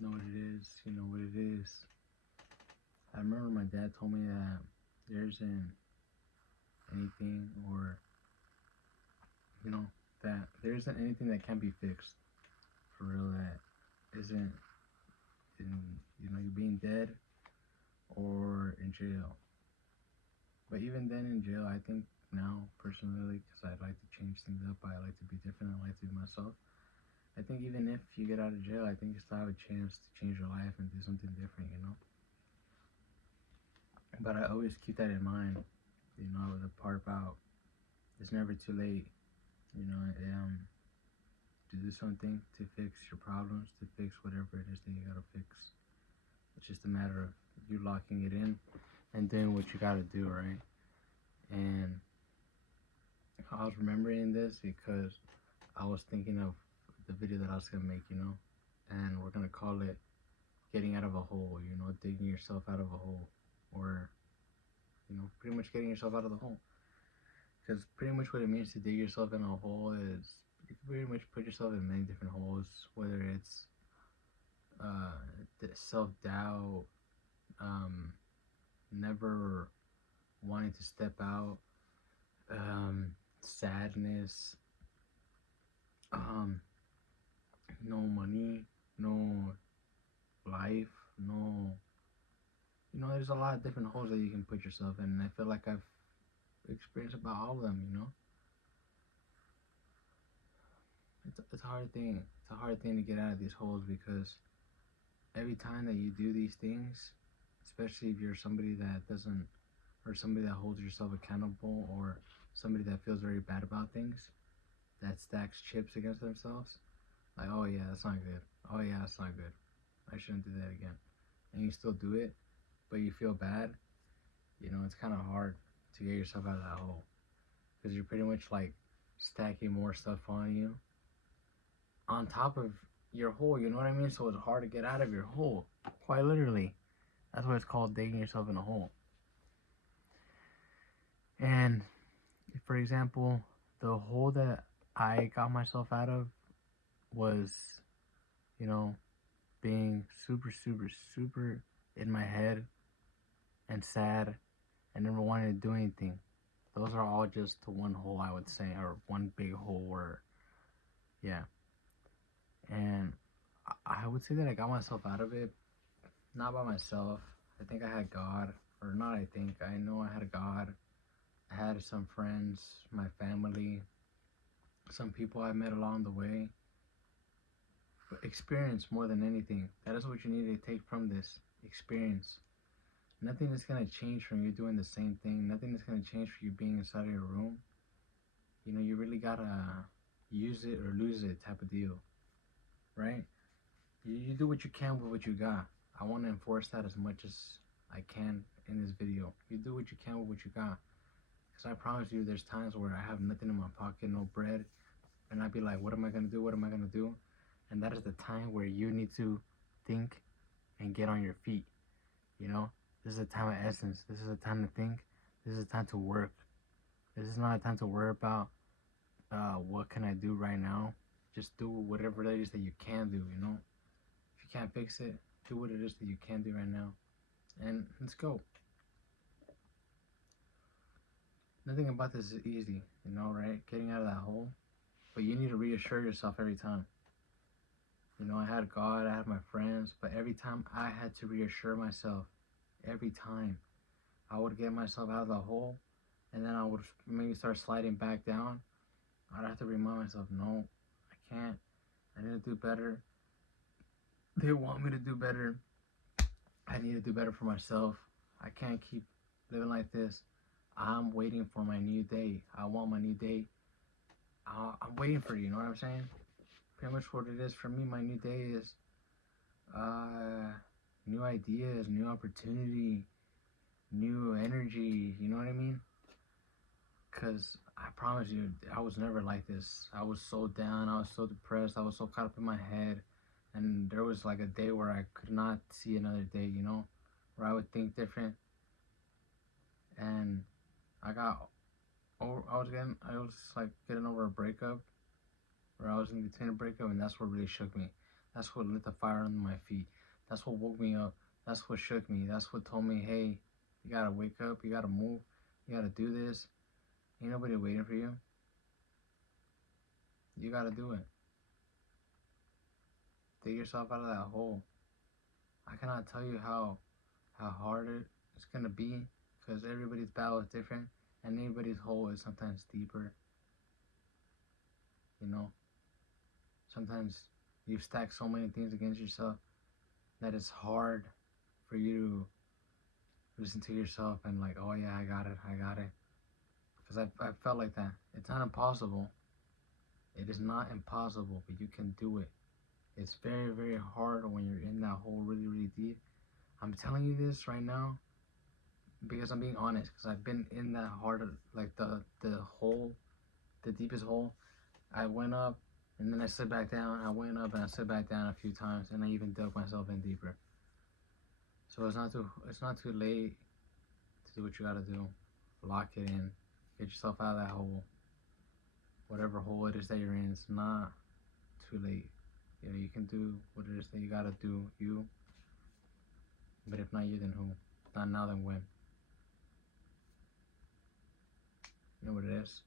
know what it is, you know what it is. I remember my dad told me that there isn't anything, or you know, that there isn't anything that can be fixed for real, that isn't in, you being dead or in jail. But even then in jail, I think now personally, because I like to change things up, I like to be different, I like to be myself. I think even if you get out of jail, I think you still have a chance to change your life and do something different. But I always keep that in mind, the part about it's never too late, you know, to do something, to fix your problems, to fix whatever it is that you gotta fix. It's just a matter of you locking it in and doing what you gotta do, right? And I was remembering this because I was thinking of the video that I was gonna make, and we're gonna call it getting out of a hole, digging yourself out of a hole, or, pretty much getting yourself out of the hole. Because pretty much what it means to dig yourself in a hole is you can pretty much put yourself in many different holes, whether it's self-doubt, never wanting to step out, sadness, no money, no life, no, there's a lot of different holes that you can put yourself in, and I feel like I've experienced about all of them. It's a hard thing. It's a hard thing to get out of these holes, because every time that you do these things, especially if you're somebody that doesn't, or somebody that holds yourself accountable, or somebody that feels very bad about things, that stacks chips against themselves, like, oh yeah, that's not good. Oh yeah, that's not good. I shouldn't do that again. And you still do it, but you feel bad. It's kind of hard to get yourself out of that hole, because you're pretty much like stacking more stuff on you, on top of your hole. You know what I mean? So it's hard to get out of your hole. Quite literally. That's what it's called, digging yourself in a hole. And for example, the hole that I got myself out of was, you know, being super, super, super in my head and sad and never wanting to do anything. Those are all just one hole, I would say, or one big hole where, yeah. And I would say that I got myself out of it, not by myself. I think I had God, or not I think, I know I had God. I had some friends, my family, some people I met along the way. But experience more than anything. That is what you need to take from this experience. Nothing is going to change from you doing the same thing. Nothing is going to change for you being inside of your room. You really got to use it or lose it type of deal, right? You do what you can with what you got. I want to enforce that as much as I can in this video. You do what you can with what you got. Because I promise you, there's times where I have nothing in my pocket, no bread, and I'd be like, what am I going to do? What am I going to do? And that is the time where you need to think and get on your feet. This is a time of essence. This is a time to think. This is a time to work. This is not a time to worry about what can I do right now. Just do whatever it is that you can do. If you can't fix it, do what it is that you can do right now, and let's go. Nothing about this is easy, right? Getting out of that hole, but you need to reassure yourself every time. I had God, I had my friends, but every time I had to reassure myself, every time I would get myself out of the hole, and then I would maybe start sliding back down. I'd have to remind myself, no, I can't. I need to do better. They want me to do better. I need to do better for myself. I can't keep living like this. I'm waiting for my new day. I want my new day. I'm waiting for it, you know what I'm saying? Pretty much what it is for me, my new day is new ideas, new opportunity, new energy, you know what I mean? Because I promise you, I was never like this. I was so down, I was so depressed, I was so caught up in my head. And there was like a day where I could not see another day, where I would think different. And I was like getting over a breakup, or I was in between a breakup, and that's what really shook me. That's what lit the fire under my feet. That's what woke me up. That's what shook me. That's what told me, hey, you gotta wake up. You gotta move. You gotta do this. Ain't nobody waiting for you. You gotta do it. Dig yourself out of that hole. I cannot tell you how hard it's gonna be because everybody's battle is different and everybody's hole is sometimes deeper. You know, sometimes you stack so many things against yourself that it's hard for you to listen to yourself and like, oh yeah, I got it. Because I felt like that. It's not impossible. It is not impossible, but you can do it. It's very, very hard when you're in that hole really, really deep. I'm telling you this right now because I'm being honest. Because I've been in that hard, like the hole, the deepest hole. I went up and then I slid back down. I went up and I slid back down a few times, and I even dug myself in deeper. So it's not too late to do what you gotta do. Lock it in. Get yourself out of that hole. Whatever hole it is that you're in, it's not too late. You know, you can do what it is that you gotta do, you. But if not you, then who? If not now, then when? You know what it is.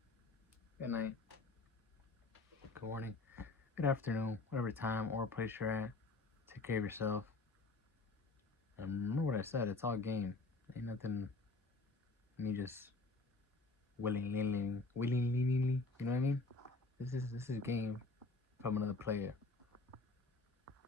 Good night. Good morning. Good afternoon. Whatever time or place you're at. Take care of yourself. And remember what I said. It's all game. Ain't nothing. Me just willingly. You know what I mean? This is game from another player.